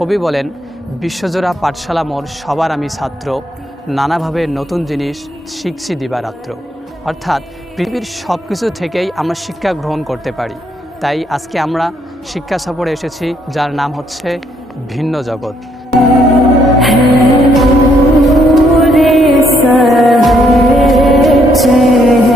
কবি বলেন, বিশ্বজোড়া পাঠশালা মোর, সবার আমি ছাত্র, নানাভাবে নতুন জিনিস শিখছি দিবারাত্র। অর্থাৎ পৃথিবীর সব কিছু থেকেই আমরা শিক্ষা গ্রহণ করতে পারি। তাই আজকে আমরা শিক্ষা সফরে এসেছি, যার নাম হচ্ছে ভিন্ন জগৎ। है